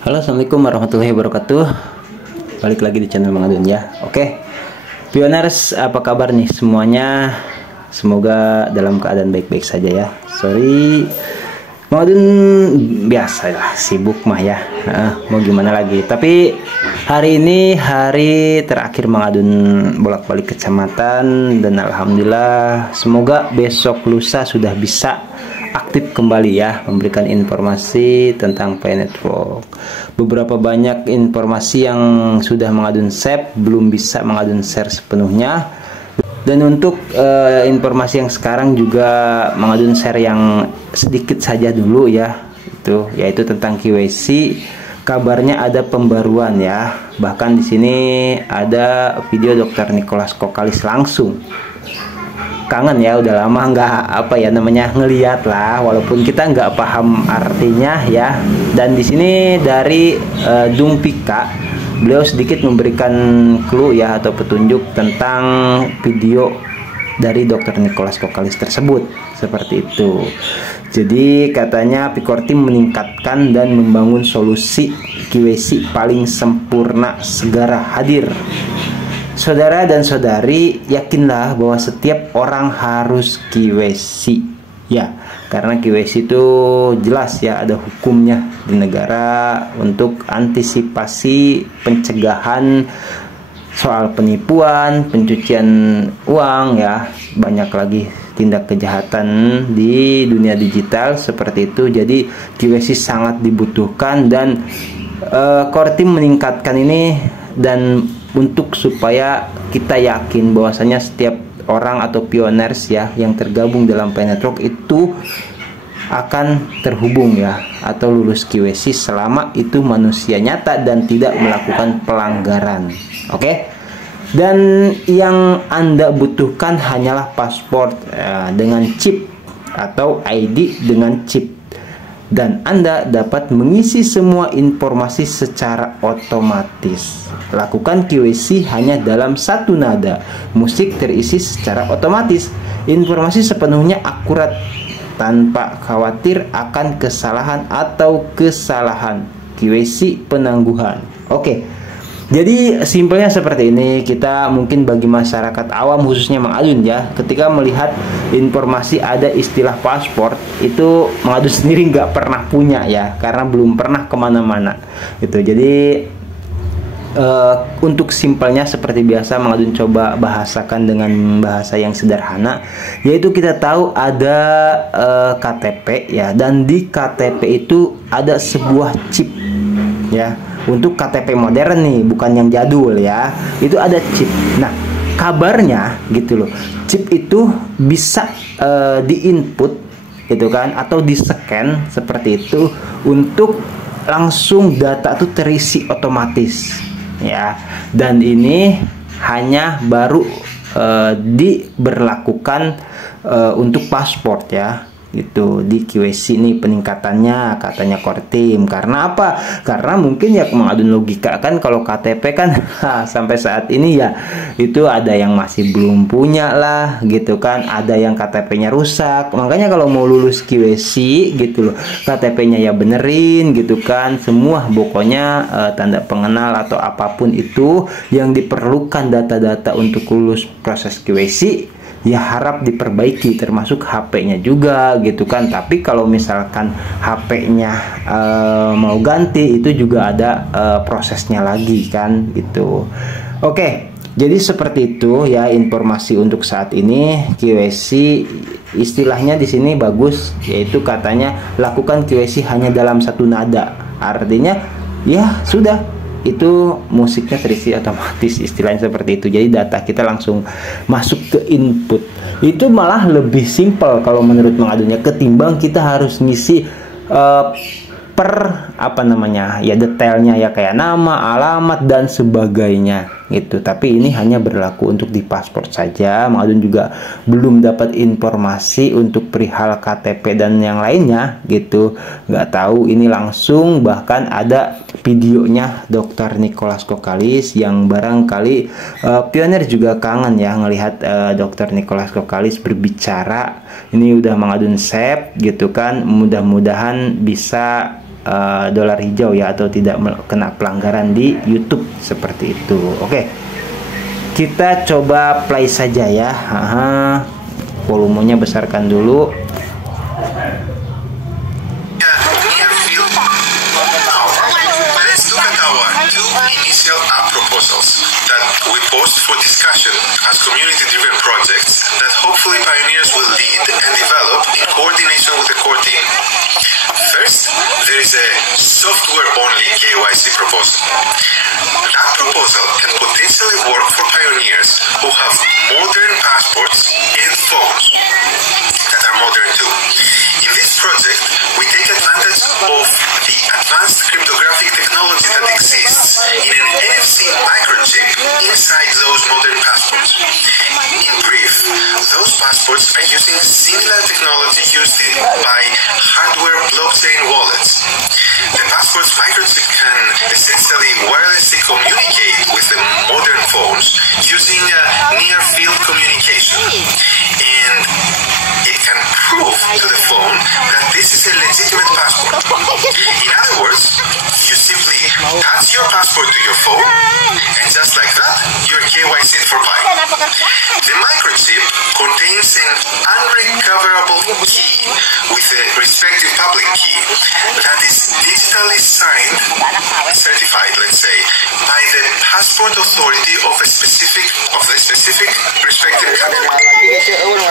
Halo, assalamualaikum warahmatullahi wabarakatuh. Balik lagi di channel Mang Adun ya. Oke, pioners, apa kabar nih semuanya? Semoga dalam keadaan baik-baik saja ya. Sorry, Mang Adun biasa lah, sibuk mah ya. Mau gimana lagi? Tapi hari ini hari terakhir Mang Adun bolak-balik kecamatan, dan alhamdulillah semoga besok lusa sudah bisa aktif kembali ya, memberikan informasi tentang Pi Network. Beberapa banyak informasi yang sudah Mang Adun save, belum bisa Mang Adun share sepenuhnya. Dan untuk informasi yang sekarang juga Mang Adun share yang sedikit saja dulu ya, itu yaitu tentang KYC. Kabarnya ada pembaruan ya. Bahkan di sini ada video Dr. Nicholas Kokalis langsung. Kangen ya, udah lama nggak ngeliat lah, walaupun kita nggak paham artinya ya. Dan di sini dari Dumpika, beliau sedikit memberikan clue ya, atau petunjuk tentang video dari Dr. Nicholas Kokalis tersebut, seperti itu. Jadi katanya Picor Team meningkatkan dan membangun solusi KYC paling sempurna segera hadir. Saudara dan saudari, yakinlah bahwa setiap orang harus KYC ya, karena KYC itu jelas ya, ada hukumnya di negara untuk antisipasi pencegahan soal penipuan, pencucian uang ya, banyak lagi tindak kejahatan di dunia digital seperti itu. Jadi KYC sangat dibutuhkan, dan Core Team meningkatkan ini dan untuk supaya kita yakin bahwasanya setiap orang atau pioners ya yang tergabung dalam Pi Network itu akan terhubung ya, atau lulus KYC selama itu manusia nyata dan tidak melakukan pelanggaran. Oke? Dan yang Anda butuhkan hanyalah paspor dengan chip atau ID dengan chip, dan Anda dapat mengisi semua informasi secara otomatis. Lakukan KYC hanya dalam satu nada. Musik terisi secara otomatis. Informasi sepenuhnya akurat tanpa khawatir akan kesalahan atau kesalahan. KYC penangguhan. Oke. Jadi simpelnya seperti ini. Kita mungkin bagi masyarakat awam, khususnya Mang Adun ya, ketika melihat informasi ada istilah paspor, itu Mang Adun sendiri nggak pernah punya ya, karena belum pernah kemana-mana gitu. Jadi untuk simpelnya seperti biasa Mang Adun coba bahasakan dengan bahasa yang sederhana, yaitu kita tahu ada KTP ya, dan di KTP itu ada sebuah chip ya. Untuk KTP modern nih, bukan yang jadul ya, itu ada chip. Nah, kabarnya gitu loh, chip itu bisa diinput gitu kan, atau di scan seperti itu, untuk langsung data itu terisi otomatis ya. Dan ini hanya baru diberlakukan untuk paspor ya, gitu. Di KYC ini peningkatannya katanya Core Team. Karena apa? Karena mungkin ya Mang Adun logika kan, kalau KTP kan sampai saat ini ya itu ada yang masih belum punya lah gitu kan, ada yang KTP-nya rusak. Makanya kalau mau lulus KYC gitu loh, KTP-nya ya benerin gitu kan, semua pokoknya tanda pengenal atau apapun itu yang diperlukan data-data untuk lulus proses KYC ya harap diperbaiki, termasuk HP-nya juga gitu kan. Tapi kalau misalkan HP-nya mau ganti, itu juga ada prosesnya lagi kan gitu. Oke, jadi seperti itu ya informasi untuk saat ini. KYC istilahnya di sini bagus, yaitu katanya lakukan KYC hanya dalam satu nada. Artinya ya sudah, itu musiknya terisi otomatis, istilahnya seperti itu. Jadi data kita langsung masuk ke input. Itu malah lebih simpel kalau menurut Mang Adunnya, ketimbang kita harus ngisi per ya detailnya ya, kayak nama, alamat dan sebagainya gitu. Tapi ini hanya berlaku untuk di paspor saja. Mang Adun juga belum dapat informasi untuk perihal KTP dan yang lainnya gitu, nggak tahu. Ini langsung, bahkan ada videonya Dr. Nicholas Kokalis yang barangkali pionir juga kangen ya ngelihat Dr. Nicholas Kokalis berbicara. Ini udah Mang Adun save gitu kan, mudah-mudahan bisa dolar hijau ya, atau tidak kena pelanggaran di YouTube seperti itu. Oke, kita coba play saja ya. Volumenya besarkan dulu. Initial app proposals that we post for discussion as community-driven projects that hopefully pioneers will lead and develop in coordination with the core team. First, there is a software-only KYC proposal. That proposal can potentially work for pioneers who have modern passports and phones that are modern too. In this project, we take advantage of the advanced cryptographic technology that exists in an NFC microchip inside those modern passports. In brief, those passports are using similar technology used by hardware blockchain wallets. The passport's microchip can essentially wirelessly communicate with the modern phones using near-field communication, and it can prove to the phone that this is a legitimate passport. In other words, you simply attach your passport to your phone, and just like that, you're KYC'd for Pi. The microchip contains an unrecoverable key with a respective public key that is digitally signed, certified, let's say, by the passport authority of the specific respective country.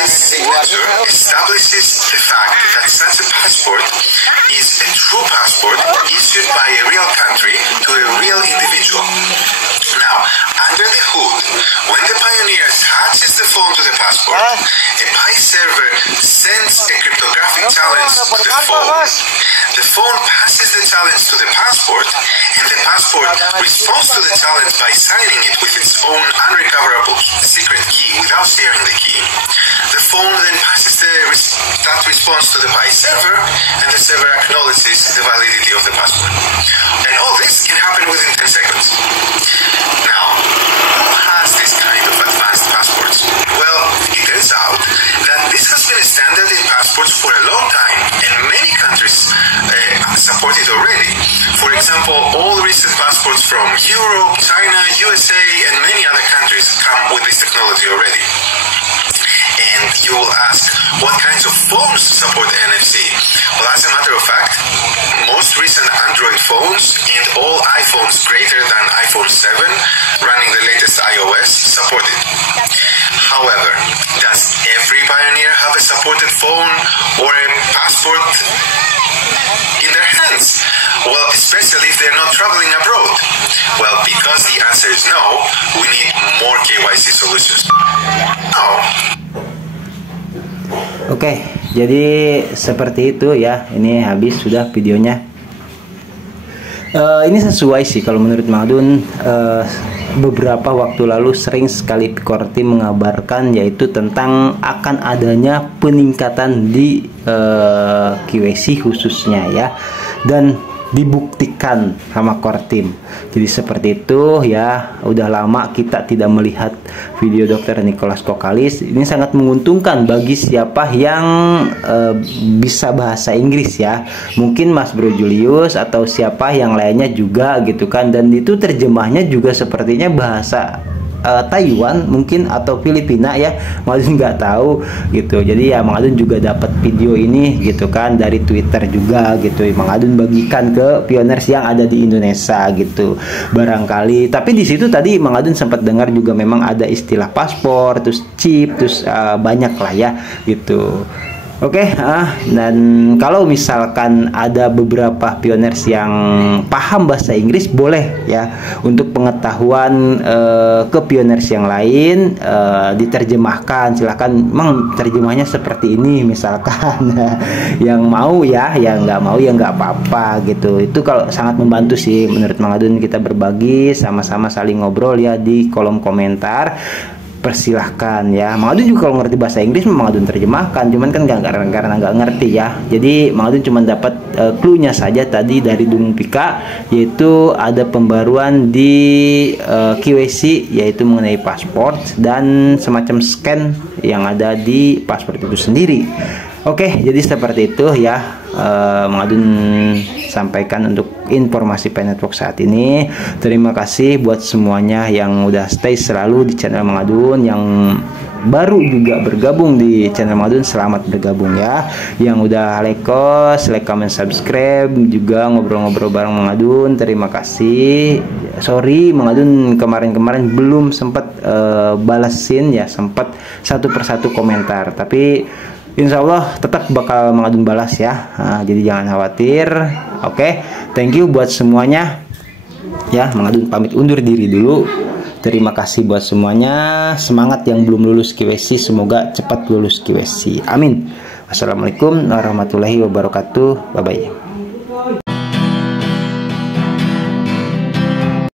This signature establishes the fact that such a passport is a true passport issued by a real country to a real individual. Now, under the hood, when the pioneer attaches the phone to the passport, a Pi server sends a cryptographic challenge to the phone. The phone passes the challenge to the passport, and the passport responds to the challenge by signing it with its own unrecoverable secret key without sharing the key. The phone then passes that response to the Pi server, and the server acknowledges the validity of the passport. And all this can happen within 10 seconds. Now, who has this kind of advanced passports? Well, it turns out that this has been a standard in passports for a long time, and many countries support it already. For example, all recent passports from Europe, China, USA, and many other countries come with this technology already. And you will ask, what kinds of phones support NFC? Well, as a matter of fact, most recent Android phones and all iPhones greater than iPhone 7 running the latest iOS support it. However, does every pioneer have a supported phone or a passport in their hands? Well, especially if they're not traveling abroad. Well, because the answer is no, we need more KYC solutions. No. Oke, jadi seperti itu ya. Ini habis sudah videonya. Ini sesuai sih kalau menurut Madun. Beberapa waktu lalu sering sekali core team mengabarkan yaitu tentang akan adanya peningkatan di KYC khususnya ya, dan dibuktikan sama core team. Jadi seperti itu ya. Udah lama kita tidak melihat video Dr. Nicholas Kokkalis. Ini sangat menguntungkan bagi siapa yang bisa bahasa Inggris ya. Mungkin Mas Bro Julius atau siapa yang lainnya juga gitu kan. Dan itu terjemahnya juga sepertinya bahasa Taiwan mungkin atau Filipina ya, Madun nggak tahu gitu. Jadi ya Madun juga dapat video ini gitu kan dari Twitter juga gitu. Madun bagikan ke pioners yang ada di Indonesia gitu barangkali. Tapi di situ tadi Madun sempat dengar juga memang ada istilah paspor, terus chip, terus banyak lah ya gitu. Oke, dan kalau misalkan ada beberapa pioners yang paham bahasa Inggris, boleh ya untuk pengetahuan ke pioners yang lain diterjemahkan. Silakan, emang terjemahnya seperti ini misalkan. Yang mau ya, yang nggak mau ya nggak apa-apa gitu. Itu kalau sangat membantu sih menurut Mang Adun, kita berbagi sama-sama saling ngobrol ya di kolom komentar. Persilahkan ya. Mang Adun juga kalau ngerti bahasa Inggris Mang Adun terjemahkan, cuman kan karena nggak ngerti ya. Jadi Mang Adun cuma dapat clue-nya saja tadi dari Dung Pika, yaitu ada pembaruan di KYC yaitu mengenai paspor dan semacam scan yang ada di paspor itu sendiri. Oke, jadi seperti itu ya, Mang Adun sampaikan untuk informasi Pi Network saat ini. Terima kasih buat semuanya yang udah stay selalu di channel Mang Adun, yang baru juga bergabung di channel Mang Adun, selamat bergabung ya. Yang udah like comment, subscribe, juga ngobrol-ngobrol bareng Mang Adun, terima kasih. Sorry Mang Adun kemarin-kemarin belum sempat balasin ya, sempat satu persatu komentar, tapi insya Allah tetap bakal Mang Adun balas ya. Nah, jadi jangan khawatir. Oke, thank you buat semuanya ya. Mang Adun pamit undur diri dulu. Terima kasih buat semuanya. Semangat yang belum lulus QSC, semoga cepat lulus QSC. Amin. Wassalamualaikum warahmatullahi wabarakatuh. Bye bye.